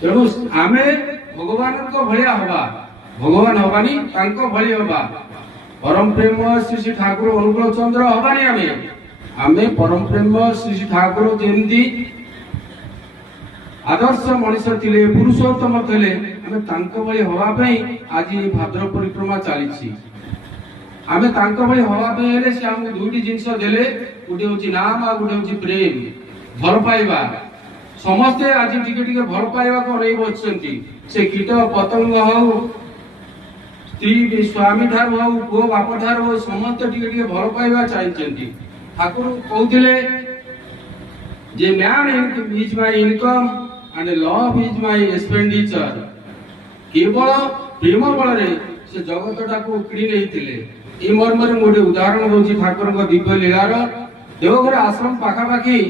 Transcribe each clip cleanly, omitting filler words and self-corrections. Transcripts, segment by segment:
तेणु आम भगवान भाया हवा भगवान हवानी भाई हवा परम प्रेम श्री श्री ठाकुर अनुकूल चंद्र हवानी आमे आमे परम प्रेम श्री श्री ठाकुर जमती आदर्श मनीष थे पुरुषोत्तम थे आमे भाई हवाई आज भाद्र परिक्रमा चली आमे भाई हवाई हेले से आमको दुईटी जिनस देले गोटे हूँ नाम आ गोटे हूँ प्रेम भल पाइबा समस्ते आज टिके भल पाइबा को नहीं बचती से कीट पतंग हो स्त्री स्वामी ठार हो पु बाप ठार हो समस्त टिके भल पाइबा चाहिए ठाकुर कहते जे man is my income and love is my expenditure केवल प्रेम बल से जगत टाको किणी नहीं मर्म गोटे उदाहरण दूसरी ठाकुर दिव्य लीलार देवघर आश्रम पाखापाखि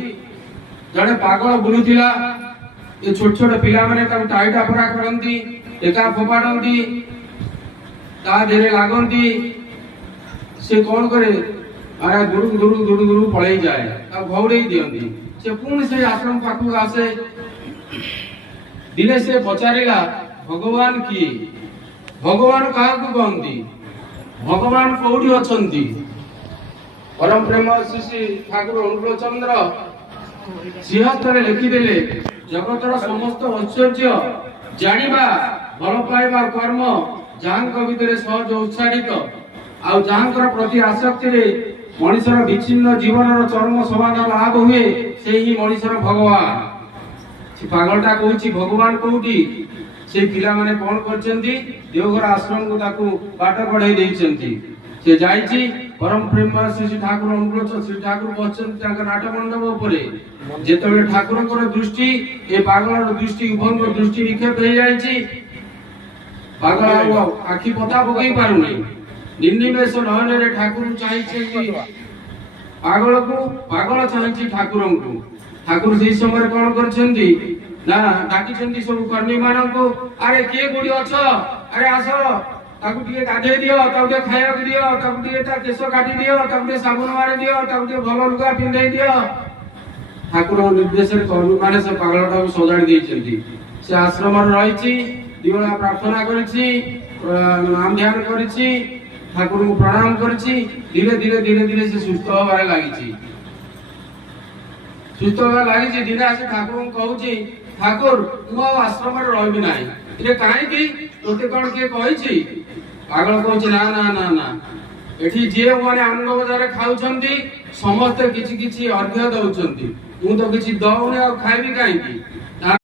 जड़े पागल बुलूला ये छोट छोट पिला माने टाइट आपरा करती एका फोपाड़ती देहरे लगती से कौन करे अरे दुड़ू दुड़ू दुड़ू दुड़ू पलि जाए घौड़े दिखती से पुणी से आश्रम पाखक आसे दिने से पचारा भगवान किए भगवान क्या कहती भगवान कौटी अच्छा परम प्रेम श्री श्री ठाकुर अनुकूल चंद्र सिंहस्तर लिखिदेले जगतर समस्त ऐश्वर्य जानिबा भल पाइबा कर्म जहाँ भितर सहज उत्साहित आउ जहाँ प्रति आसक्ति रे मनीषर विच्छिन्न जीवन चरम समाधान लाभ हुए से ही मनीषर भगवान पागलटा कहूँ भगवान कौटी से पिला माने कौन करछंती देवघर आश्रम को ताकू बाट बढ़ाई देइछंती से जाइछि परम प्रेम श्री श्री ठाकुर अनुकूल श्री ठाकुर बसछंती तांका नाट मंडप उपरे जेतबे ठाकुरकर दृष्टि ए पागलर दृष्टि उभंग दृष्टि निक्षेप हो जाइछि पागल आखि पता पकई पारु नै निर्निमेष नयन रे ठाकुर चाहिछि पागल को पागल चाहिछि ठाकुर को ठाकुर से समय कौन करछंती ना डाकी सब कर्मी मान को अरे किए कोड़ी अछ अरे आस ताकू टिके गाधे दियो ताकू खाया दियो ताकू टिके ता केस काटी दियो ताकू साबुन मारी दियो ताकू भल लुगा पिंधाई दियो ठाकुर निर्देश कर्मी माने से पागलटा को सजाड़ी देइछंती से आश्रम रहिछि दिवला प्रार्थना करिछि नाम ध्यान करिछि ठाकुर को प्रणाम करिछि धीरे धीरे धीरे धीरे से सुस्थ होबारे लागिछि सुस्थ होबारे लागिछि दिने आसे ठाकुर को कहूछि ठाकुर मु आश्रम रही ना ये कहीं तोते कौन किए कही पागल कहूँ ना ना ना ना एठी जे मैंने आनंद बजार खाऊं समस्ते किछि किछि अर्घ्य दौरान मु तो किछि दौने खाइबी कहीं